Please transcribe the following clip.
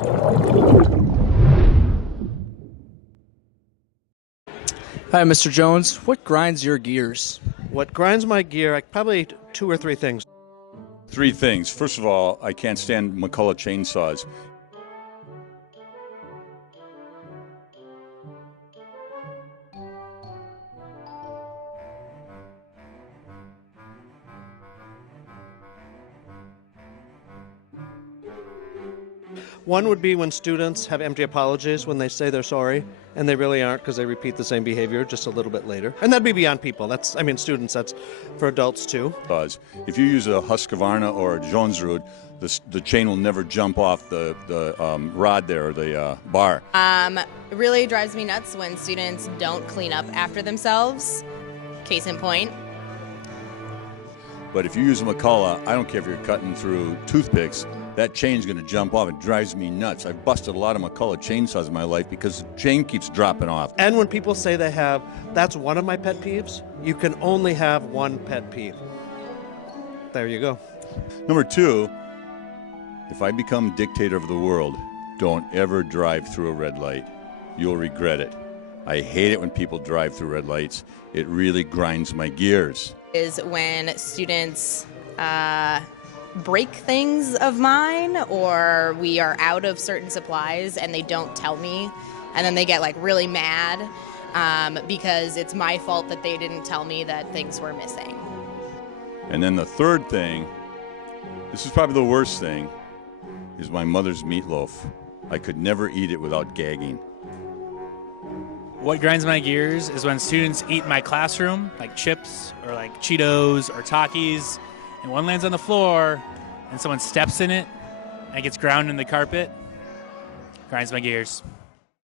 Hi, Mr. Jones. What grinds your gears? What grinds my gear, probably two or three things. Three things. First of all, I can't stand McCullough chainsaws. One would be when students have empty apologies when they say they're sorry, and they really aren't because they repeat the same behavior just a little bit later. And that'd be beyond people. Students, that's for adults too. If you use a Husqvarna or a Jones Roo, the chain will never jump off the rod there, or the bar. It really drives me nuts when students don't clean up after themselves. Case in point. But if you use a McCullough, I don't care if you're cutting through toothpicks, that chain's going to jump off. It drives me nuts. I've busted a lot of McCullough chainsaws in my life because the chain keeps dropping off. And when people say they have, that's one of my pet peeves. You can only have one pet peeve. There you go. Number two, if I become dictator of the world, don't ever drive through a red light. You'll regret it. I hate it when people drive through red lights. It really grinds my gears. Is when students break things of mine, or we are out of certain supplies and they don't tell me, and then they get like really mad because it's my fault that they didn't tell me that things were missing. And then the third thing, this is probably the worst thing, is my mother's meatloaf. I could never eat it without gagging. What grinds my gears is when students eat in my classroom, like chips or like Cheetos or Takis, and one lands on the floor and someone steps in it and it gets ground in the carpet. Grinds my gears.